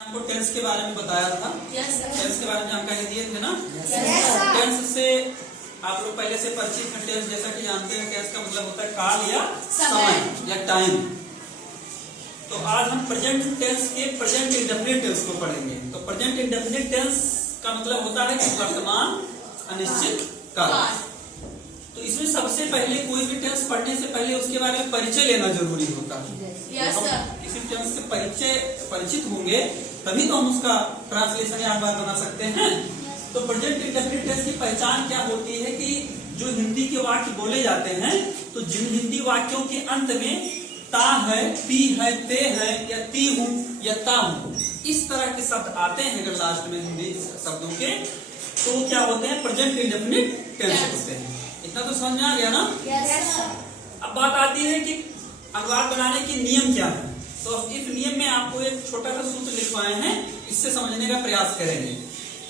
आपको टेंस के बारे में बताया था। टेंस के बारे में जानकारी दिए थे ना। टेंस से आप लोग पहले से परिचित हैं। टेंस जैसा कि जानते हैं, टेंस का मतलब होता है काल या समय या टाइम। तो आज हम प्रेजेंट टेंस के प्रेजेंट इंडेफिनिट टेंस को पढ़ेंगे। तो प्रेजेंट इंडेफिनिट टेंस का मतलब होता है कि वर्तमान अनिश्चित काल। तो इसमें सबसे पहले कोई भी टेंस पढ़ने से पहले उसके बारे में परिचय लेना जरूरी होता है। किसी टेंस से परिचित होंगे तभी तो हम उसका ट्रांसलेशन या अनुवाद बना सकते हैं। तो प्रेजेंट इंडेफिनिट टेंस की पहचान क्या होती है कि जो हिंदी के वाक्य बोले जाते हैं, तो जिन हिंदी वाक्यों के अंत में ता है, पी है, ते है या ती हूँ या ता हूँ, इस तरह के शब्द आते हैं अगर लास्ट में हिंदी शब्दों के, तो क्या होते हैं? प्रेजेंट इंडेफिनिट टेंस होते हैं। इतना तो समझ में आ गया ना। अब बात आती है कि अनुवाद बनाने के नियम क्या है। तो इस नियम में आपको एक छोटा सा सूत्र लिखवाए हैं, इससे समझने का प्रयास करेंगे।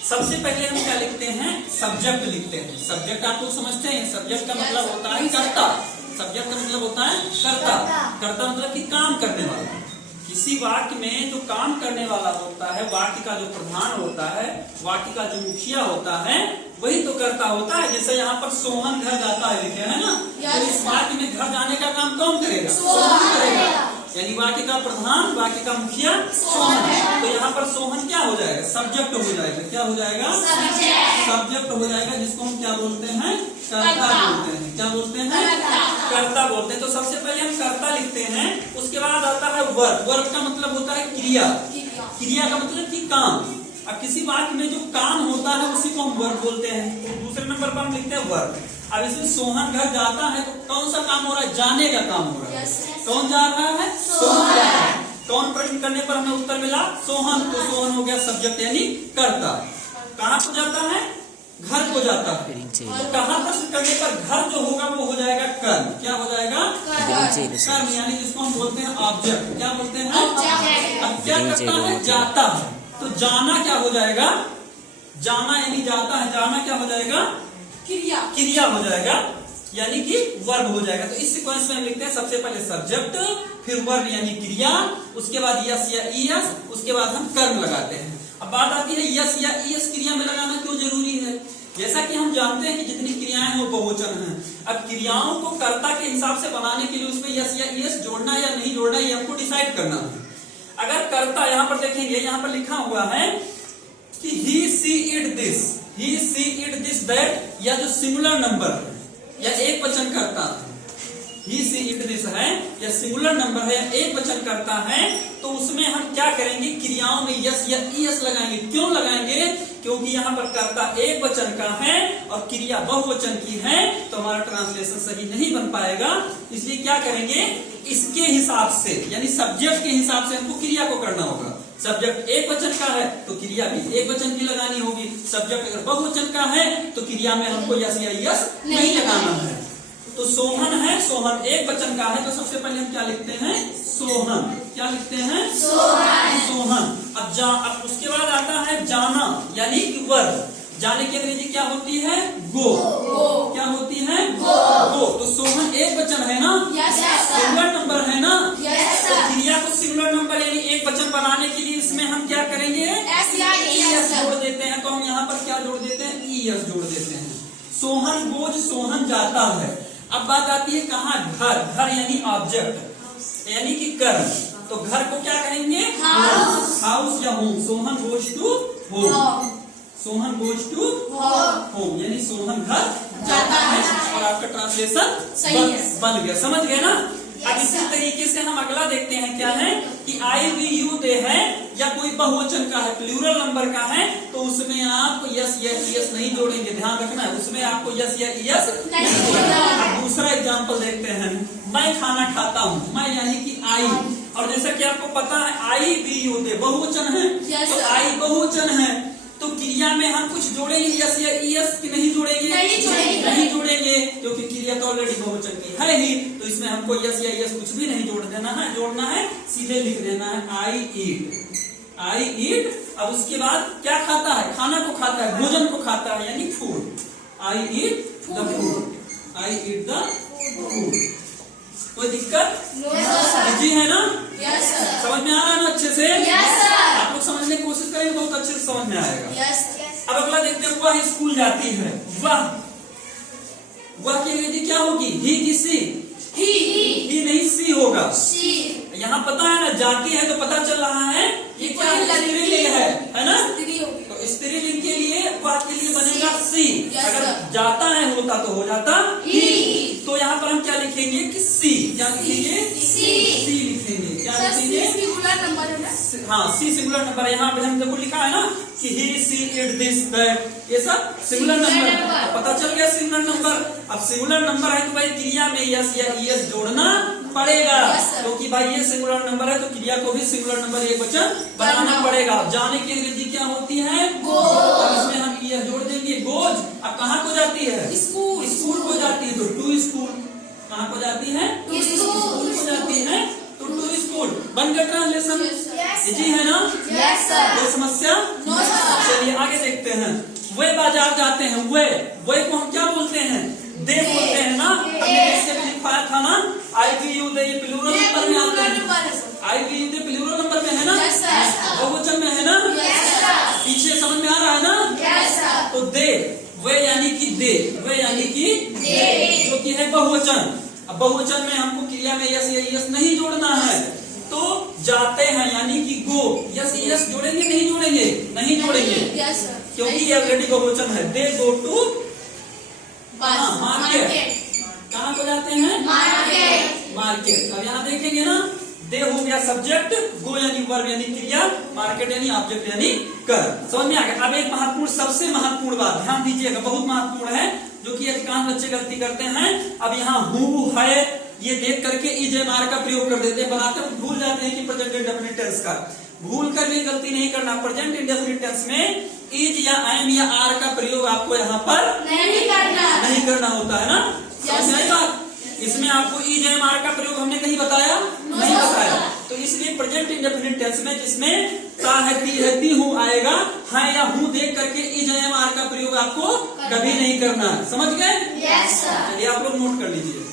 सबसे पहले हम क्या लिखते हैं? सब्जेक्ट लिखते हैं। सब्जेक्ट आप लोग समझते हैं, सब्जेक्ट का मतलब होता है कर्ता। सब्जेक्ट का मतलब होता है कर्ता। कर्ता मतलब कि काम करने वाला। किसी वाक्य में जो काम करने वाला होता है, वाक्य का जो प्रधान होता है, वाक्य का जो मुखिया होता है, वही तो कर्ता होता है। जैसे यहाँ पर सोहन घर जाता है लिखे है ना, तो इस वाक्य में घर जाने का काम कौन करेगा? सोहन करेगा। यानी वाक्य का प्रधान, वाक्य का मुखिया सोहन है। तो यहाँ पर सोहन क्या हो जाएगा? सब्जेक्ट हो जाएगा। क्या हो जाएगा? सब्जेक्ट हो जाएगा, जिसको हम क्या बोलते हैं? कर्ता बोलते हैं। क्या बोलते हैं? कर्ता बोलते हैं। तो सबसे पहले हम कर्ता लिखते हैं, उसके बाद आता है वर्ब। वर्ब का मतलब होता है क्रिया। क्रिया का मतलब कि काम। अब किसी वाक्य में जो काम होता है उसी को हम वर्ब बोलते हैं। तो दूसरे नंबर पर हम लिखते हैं वर्ब। अब इसमें सोहन घर जाता है, तो कौन सा काम हो रहा है? जाने का काम हो रहा है। कौन जा रहा है? सोहन जा रहा है। कौन प्रश्न करने पर हमें उत्तर मिला? सोहन। तो सोहन हो गया सब्जेक्ट यानी कर्ता। कहाँ को जाता है? घर को जाता है। तो कहाँ प्रश्न करने पर घर जो होगा वो हो जाएगा कर्म। क्या हो जाएगा? कर्म, यानी जिसको हम बोलते हैं ऑब्जेक्ट। क्या बोलते हैं? अब क्या करता है? जाता है। तो जाना क्या हो जाएगा? जाना यानी जाता है। जाना क्या हो जाएगा? क्रिया हो जाएगा, यानी कि वर्ब हो जाएगा। तो इस सीक्वेंस में हम लिखते हैं सबसे पहले सब्जेक्ट, फिर वर्ब यानी क्रिया, उसके बाद यस या ईएस, उसके बाद हम कर्म लगाते हैं। अब बात आती है यस या ईएस क्रिया में लगाना क्यों जरूरी है। जैसा कि हम जानते हैं कि जितनी क्रियाएं हैं वो बहुवचन हैं। अब क्रियाओं को कर्ता के हिसाब से बनाने के लिए उसमें यस या ईएस जोड़ना या नहीं जोड़ना, ये हमको डिसाइड करना है। अगर कर्ता, यहाँ पर देखेंगे, यहाँ पर लिखा हुआ है कि he she it this, he she it this that, या जो सिंगुलर नंबर है या एक वचन करता है, ही सी इट दिस है या सिंगुलर नंबर है या एक वचन करता है, तो उसमें हम क्या करेंगे? क्रियाओं में यस या ईएस लगाएंगे। क्यों लगाएंगे? क्योंकि यहाँ पर कर्ता एक वचन का है और क्रिया बहुवचन की है, तो हमारा ट्रांसलेशन सही नहीं बन पाएगा। इसलिए क्या करेंगे? इसके हिसाब से, यानी सब्जेक्ट के हिसाब से हमको क्रिया को करना होगा। सब्जेक्ट एक वचन का है तो क्रिया भी एक वचन की लगानी होगी। सब्जेक्ट अगर बहुवचन का है तो क्रिया में हमको यस या यस नहीं लगाना है। तो सोहन है, सोहन एक वचन का है, तो सबसे पहले हम क्या लिखते हैं? सोहन। क्या लिखते हैं? सोहन। अब उसके बाद आता है जाना, यानी कि वर्ब। जाने की अंग्रेजी क्या होती है? गो। क्या होती है? गो। तो सोहन एक वचन है ना, सिंगुलर नंबर है ना, तो क्रिया को सिंगुलर नंबर यानी एक वचन बनाने के लिए इसमें हम क्या करेंगे? ईएस जोड़ देते हैं। तो हम यहाँ पर क्या जोड़ देते हैं? ईएस जोड़ देते हैं। सोहन गोज, सोहन जाता है। अब बात आती है कहाँ? घर। घर यानी ऑब्जेक्ट, यानी कि कर्म। तो घर को क्या कहेंगे? हाउस या home. Sohan goes to home. Sohan goes to home, यानी सोहन घर जाता है। और आपका ट्रांसलेशन बन गया। समझ गए ना। अब इसी तरीके से हम अगला देखते हैं क्या है कि आई वी यू दे है या कोई बहुवचन का है, प्लूरल नंबर का है, तो उसमें आप यस या ईएस नहीं जोड़ेंगे। ध्यान रखना है, उसमें आपको यस या ईएस नहीं जोड़ना। अब दूसरा एग्जांपल देखते हैं। मैं खाना खाता हूँ। मैं यानी कि आई, और जैसा कि आपको पता है आई वी यू दे बहुवचन है, तो आई बहुवचन है, तो क्रिया में हम कुछ जोड़ेंगे यस या ईएस की नहीं जोड़ेंगे? नहीं जोड़ेंगे, क्योंकि क्रिया तो ऑलरेडी बहुवचन की है ही। तो इसमें हमको यस या ईएस कुछ भी नहीं जोड़ देना है। जोड़ना है सीधे लिख देना है आई ईट। आई ईट। अब उसके बाद क्या खाता है? खाना को खाता है, भोजन को खाता है, यानी food. I eat the food. I eat the food. कोई दिक्कत? जी है ना? समझ में आ रहा है ना अच्छे से? आपको लोग समझने की कोशिश करेंगे, बहुत अच्छे से समझ में आएगा। यस। अब अगला देखते हैं, वह स्कूल जाती है। वह की अंग्रेजी क्या होगी? ही की सी? ही नहीं, सी होगा। यहाँ पता है ना, जाती है तो पता चल रहा है ये क्या है? स्त्रीलिंग है ना? तो स्त्रीलिंग के लिए वह के लिए बनेगा सी। अगर जाता है होता तो हो जाता ही। तो यहाँ पर हम क्या लिखेंगे कि सी। क्या लिखेंगे? सी लिखेंगे। क्या लिखेंगे? सिंगुलर नंबर है ना? हाँ, सी सिंगुलर नंबर है। यहाँ पे हम देखो लिखा है ना कि he she it this that, ये सब सिंगुलर नंबर। पता चल गया सिंगुलर नंबर। अब सिंगुलर नंबर है तो भाई क्रिया में यस या ईएस जोड़ना पड़ेगा, क्योंकि भाई ये सिंगुलर नंबर है तो क्रिया को भी सिंगुलर नंबर एक वचन बनाना पड़ेगा। जाने की अंग्रेजी क्या होती है? अब इसमें हम ईएस जोड़ देंगे, गोज। अब कहाँ को जाती है? स्कूल को जाती है, तो टू स्कूल। कहाँ को जाती है? स्कूल को जाती है, तो टू स्कूल। बन गया ट्रांसलेशन? जी है ना? कोई समस्या? चलिए आगे देखते हैं। वे बाजार जाते हैं। वे को हम क्या बोलते हैं? दे बोलते हैं ना। हमने इससे भी लिखवाया था ना, आई वी यू दे, ये प्लूरल नंबर में आते हैं। I we you they plural number में है ना, बहुवचन में है ना। पीछे समझ में आ रहा है ना? तो दे, वे यानी कि दे, वे यानी कि जो कि है बहुवचन। अब बहुवचन में हमको क्रिया में यस या यस नहीं जोड़ना है, तो जाते हैं यानी कि गो। यस यस जोड़ेंगे? नहीं जोड़ेंगे? नहीं जोड़ेंगे, क्योंकि ये ऑलरेडी बहुवचन है। दे गो टू मार्केट। कहाँ को जाते हैं? मार्केट। अब यहाँ देखेंगे ना, दे हो गया सब्जेक्ट, गो यानी वर्ब यानी क्रिया, मार्केट यानी ऑब्जेक्ट यानी कर। समझ में आ गया? अब एक महत्वपूर्ण, सबसे महत्वपूर्ण बात ध्यान दीजिएगा, बहुत महत्वपूर्ण है, जो कि अधिकांश बच्चे गलती करते हैं। अब यहाँ हु है ये देख करके इजेमार का प्रयोग कर देते हैं, बनाते हैं, भूल जाते हैं कि प्रेजेंट इंडेफिनिट टेंस का। भूल कर भी गलती नहीं करना। प्रेजेंट इंडेफिनिट टेंस में इज या एम या आर का प्रयोग आपको यहाँ पर नहीं करना होता है ना। समझ में आई बात? इसमें आपको इज एम आर का प्रयोग हमने कहीं बताया? नहीं बताया। तो इसलिए प्रेजेंट इंडेफिनिट टेंस में जिसमें ता है, ती है, ती हूँ आएगा, है या हूँ देख करके इज एम आर का प्रयोग आपको कभी नहीं करना। समझ गए? चलिए आप लोग नोट कर लीजिए।